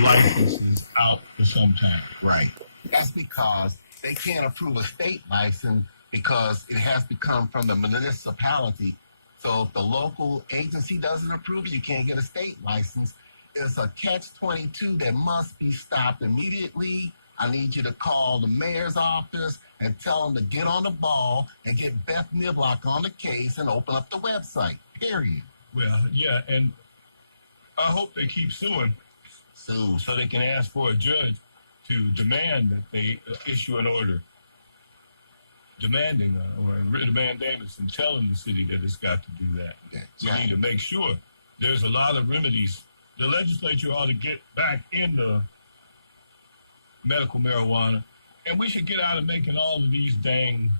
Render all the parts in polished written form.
licenses out for some time. Right. That's because they can't approve a state license because it has to come from the municipality. So if the local agency doesn't approve it, you can't get a state license. It's a catch-22 that must be stopped immediately. I need you to call the mayor's office and tell them to get on the ball and get Beth Niblock on the case and open up the website, period. Well, yeah, and I hope they keep suing So, so they can ask for a judge to demand that they issue an order demanding or writ of mandamus and telling the city that it's got to do that. We need to make sure there's a lot of remedies. The legislature ought to get back into medical marijuana, and we should get out of making all of these dang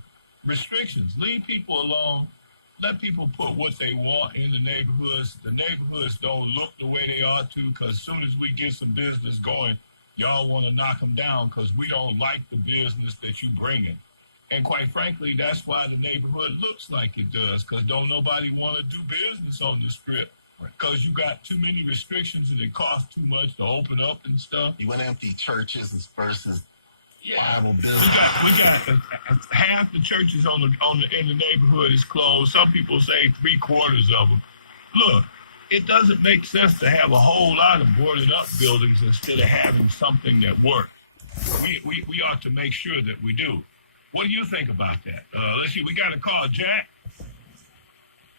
restrictions. Leave people alone. Let people put what they want in the neighborhoods. The neighborhoods don't look the way they ought to, because as soon as we get some business going, y'all want to knock them down because we don't like the business that you bring in. And quite frankly, that's why the neighborhood looks like it does, because don't nobody want to do business on the strip. Because you got too many restrictions and it costs too much to open up and stuff. You want empty churches versus viable business. We got half the churches in the neighborhood is closed. Some people say 3/4 of them. Look, it doesn't make sense to have a whole lot of boarded up buildings instead of having something that works. We ought to make sure that we do. What do you think about that? Let's see, we got a call. Jack?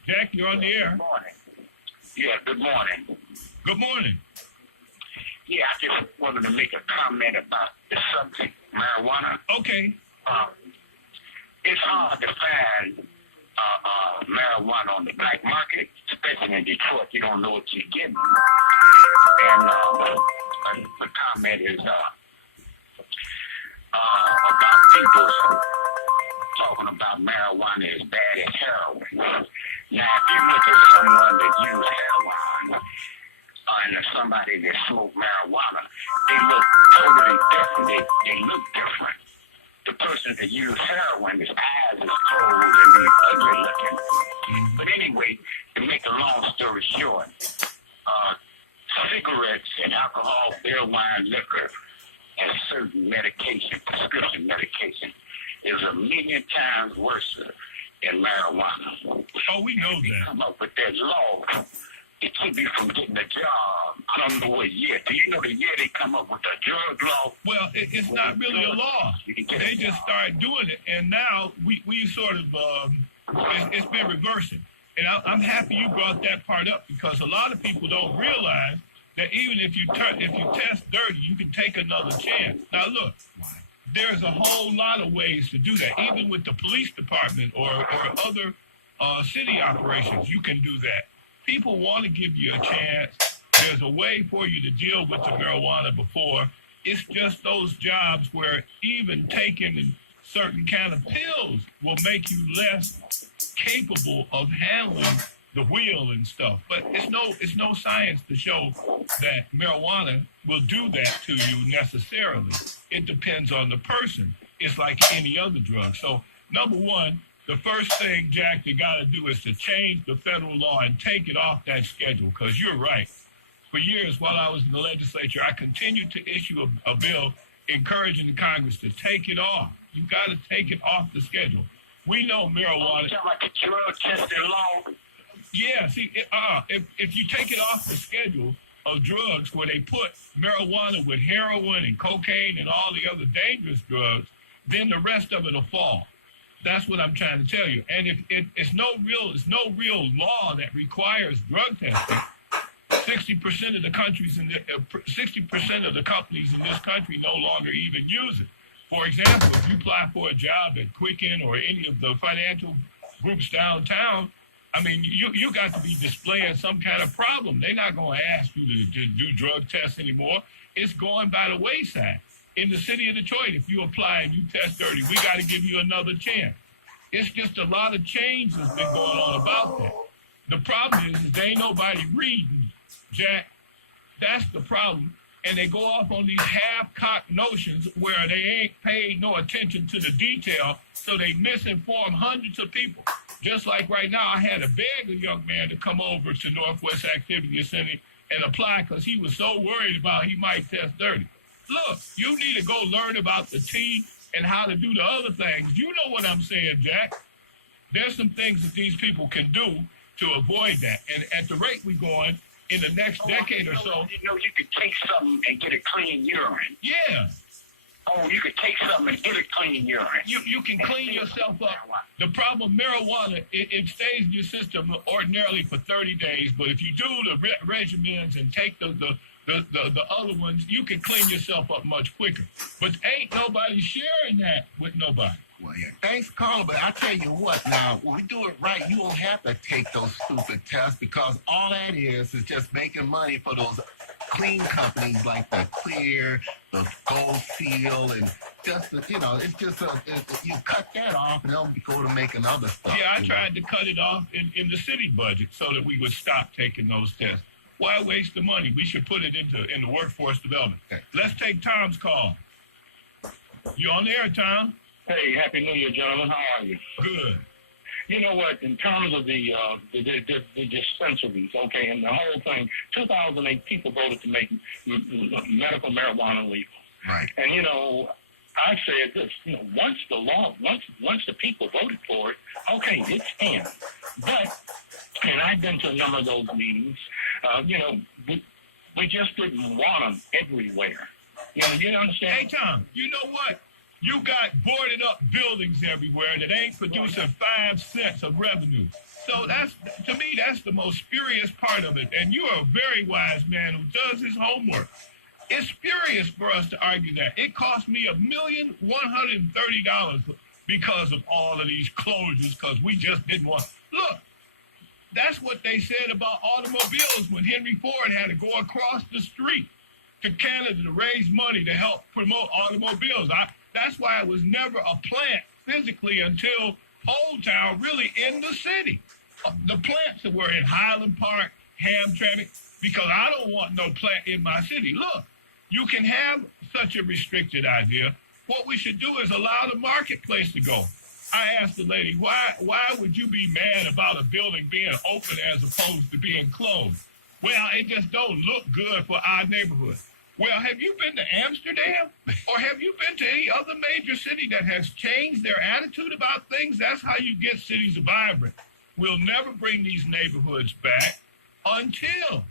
Jack, you're on the air. Good morning. Yeah, good morning. Good morning. Yeah, I just wanted to make a comment about the subject, marijuana. Okay. It's hard to find marijuana on the black market, especially in Detroit. You don't know what you're getting. And the comment is about people talking about marijuana is bad as heroin. Now, if you look at someone that uses heroin and somebody that smokes marijuana, they look totally different. They look different. The person that uses heroin, his eyes is closed and he's ugly looking. But anyway, to make a long story short, cigarettes and alcohol, beer, wine, liquor, and certain medication, prescription medication, is 1,000,000 times worse than marijuana. Oh, we know They that. come up with that law to keep you from getting a job. I don't know what year. Do you know the year they come up with the drug law? Well, it's not really a law. They just started doing it, and now we sort of it's been reversing. And I'm happy you brought that part up, because a lot of people don't realize that even if you test dirty, you can take another chance. Now look, there's a whole lot of ways to do that. Even with the police department or other city operations, you can do that. People want to give you a chance. There's a way for you to deal with the marijuana before. It's just those jobs where even taking certain kind of pills will make you less capable of handling the wheel and stuff. But it's no science to show that marijuana will do that to you necessarily. It depends on the person. It's like any other drug. So number one, the first thing, Jack, they got to do is to change the federal law and take it off that schedule, because you're right. For years, while I was in the legislature, I continued to issue a bill encouraging the Congress to take it off. You got to take it off the schedule. We know marijuana. You talking about the drug testing law? Yeah, see, if you take it off the schedule of drugs where they put marijuana with heroin and cocaine and all the other dangerous drugs, then the rest of it will fall. That's what I'm trying to tell you. And if it's no real law that requires drug testing. 60% of the 60% of the companies in this country no longer even use it. For example, if you apply for a job at Quicken or any of the financial groups downtown, I mean, you got to be displaying some kind of problem. They're not going to ask you to do drug tests anymore. It's going by the wayside. In the city of Detroit, if you apply and you test dirty, we got to give you another chance. It's just a lot of change that's been going on about that. The problem is there ain't nobody reading, Jack. That's the problem. And they go off on these half-cocked notions where they ain't paid no attention to the detail, so they misinform hundreds of people. Just like right now, I had to beg a young man to come over to Northwest Activity Center and apply because he was so worried about he might test dirty. Look, you need to go learn about the tea and how to do the other things. You know what I'm saying, Jack? There's some things that these people can do to avoid that. And at the rate we're going, in the next decade or so. You know, you could take something and get a clean urine. Yeah. Oh, you could take something and get a clean urine. You can clean yourself up. The problem with marijuana, it stays in your system ordinarily for 30 days, but if you do the regimens and take the other ones, you can clean yourself up much quicker. But ain't nobody sharing that with nobody. Well, yeah. Thanks, Carla. But I tell you what, now, when we do it right, you don't have to take those stupid tests because all that is just making money for those clean companies like the Clear, the Gold Seal, and just, it's just, you cut that off and they'll go to making other stuff. Yeah, I tried to cut it off in the city budget so that we would stop taking those tests. Why waste the money? We should put it in the workforce development. Okay. Let's take Tom's call. You on the air, Tom? Hey, Happy New Year, gentlemen. How are you? Good. You know what? In terms of the dispensaries, okay, and the whole thing, 2008 people voted to make medical marijuana legal. Right. And I said this. Once the people voted for it, okay, it's in. But, and I've been to a number of those meetings. We just didn't want them everywhere. You understand? Hey, Tom. You know what? You got boarded up buildings everywhere that ain't producing 5 cents of revenue. So to me, that's the most spurious part of it. And you are a very wise man who does his homework. It's spurious for us to argue that. It cost me $1,130,000 because of all of these closures because we just didn't want. Look, that's what they said about automobiles when Henry Ford had to go across the street to Canada to raise money to help promote automobiles. That's why it was never a plant physically until Old Town, really in the city. The plants that were in Highland Park, Hamtramck, because I don't want no plant in my city. Look, you can have such a restricted idea. What we should do is allow the marketplace to go. I asked the lady, why would you be mad about a building being open as opposed to being closed? Well, it just don't look good for our neighborhood. Well, have you been to Amsterdam? Or have you been to any other major city that has changed their attitude about things? That's how you get cities vibrant. We'll never bring these neighborhoods back until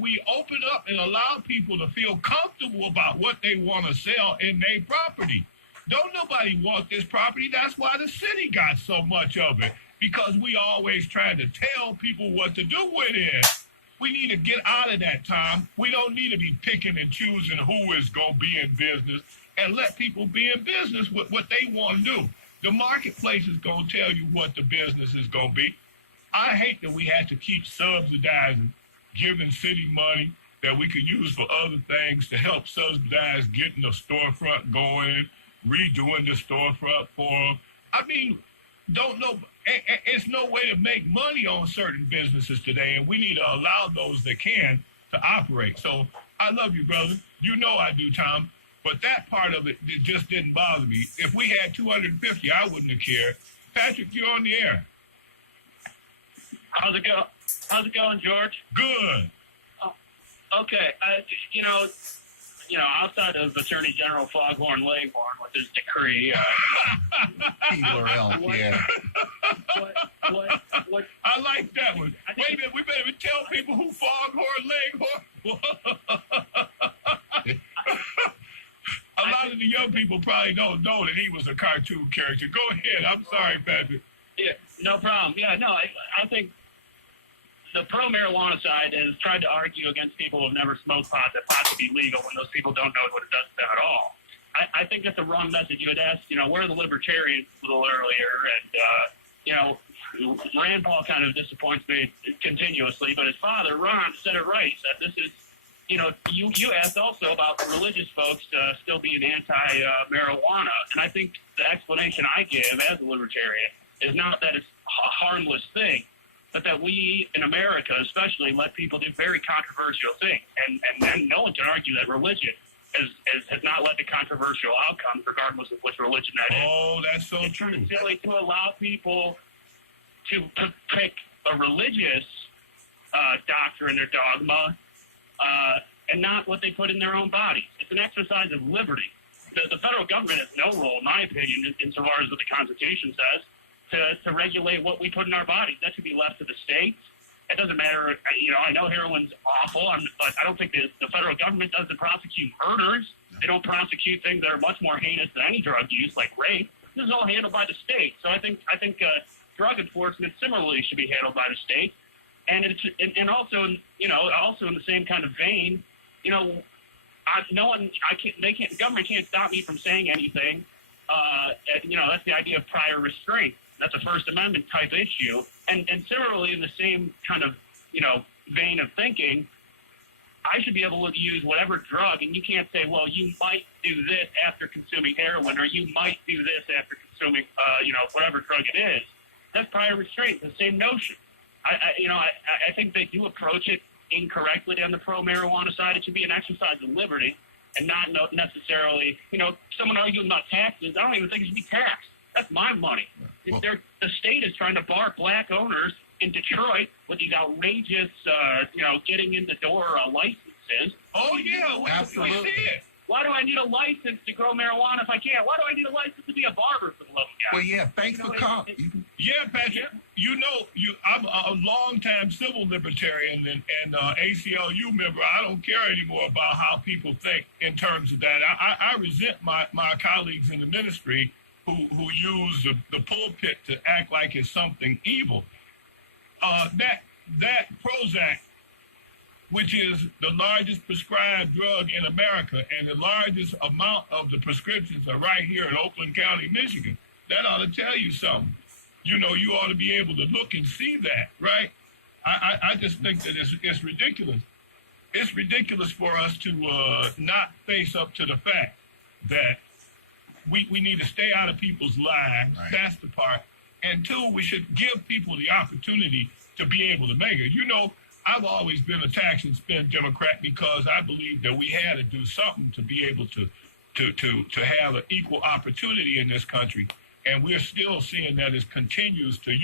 we open up and allow people to feel comfortable about what they want to sell in their property. Don't nobody want this property. That's why the city got so much of it, because we always trying to tell people what to do with it. We need to get out of that, Tom. We don't need to be picking and choosing who is going to be in business and let people be in business with what they want to do. The marketplace is going to tell you what the business is going to be. I hate that we had to keep subsidizing, giving city money that we could use for other things to help subsidize getting the storefront going, redoing the storefront for them. I mean, don't know. It's no way to make money on certain businesses today, and we need to allow those that can to operate. So I love you, brother. You know I do, Tom. But that part of it just didn't bother me. If we had 250, I wouldn't have cared. Patrick, you're on the air. How's it going, George? Good. Okay. Outside of Attorney General Foghorn Leghorn with his decree, yeah. What? I like that one. Wait a minute, we better tell people who Foghorn Leghorn. A lot of the young people probably don't know that he was a cartoon character. Go ahead. I'm sorry, Patrick. Yeah, no problem. Yeah, no, I think the pro-marijuana side has tried to argue against people who have never smoked pot that pot should be legal when those people don't know what it does to them at all. I think that's the wrong message. You had asked, where are the libertarians a little earlier, and, Rand Paul kind of disappoints me continuously, but his father, Ron, said it right. He said this is, you asked also about the religious folks still being anti-marijuana, and I think the explanation I give as a libertarian is not that it's a harmless thing, but that we in America especially let people do very controversial things. And then no one can argue that religion has not led to controversial outcomes, regardless of which religion that is. Oh, that's so true. It's silly to allow people to pick a religious doctrine or dogma, and not what they put in their own bodies. It's an exercise of liberty. The federal government has no role, in my opinion, insofar as what the Constitution says, to regulate what we put in our bodies. That should be left to the states. It doesn't matter. I know heroin's awful, but I don't think the federal government doesn't prosecute murders. They don't prosecute things that are much more heinous than any drug use, like rape. This is all handled by the state. So I think drug enforcement similarly should be handled by the state. And also in the same kind of vein, the government can't stop me from saying anything. That's the idea of prior restraint. That's a First Amendment type issue. And similarly, in the same kind of, vein of thinking, I should be able to use whatever drug, and you can't say, well, you might do this after consuming heroin, or you might do this after consuming, whatever drug it is. That's prior restraint, the same notion. I think they do approach it incorrectly on the pro-marijuana side. It should be an exercise of liberty and not necessarily, someone arguing about taxes. I don't even think it should be taxed. That's my money. Well, The state is trying to bar black owners in Detroit with these outrageous, getting in the door licenses. Oh yeah, we Absolutely. see it. Why do I need a license to grow marijuana if I can't? Why do I need a license to be a barber, for the love of God? Well, yeah, thanks for calling. Yeah, Patrick. I'm a longtime civil libertarian and ACLU member. I don't care anymore about how people think in terms of that. I resent my colleagues in the ministry who use the pulpit to act like it's something evil. That Prozac, which is the largest prescribed drug in America, and the largest amount of the prescriptions are right here in Oakland County, Michigan. That ought to tell you something. You ought to be able to look and see that, right? I just think that it's ridiculous. It's ridiculous for us to not face up to the fact that we need to stay out of people's lives. Right. That's the part. And two, we should give people the opportunity to be able to make it. I've always been a tax and spend Democrat because I believe that we had to do something to be able to have an equal opportunity in this country. And we're still seeing that it continues to,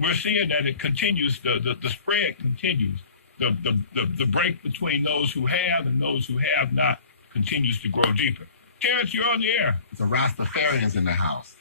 we're seeing that it continues, the spread continues. The break between those who have and those who have not continues to grow deeper. Terrence, you're on the air. The Rastafarians in the house.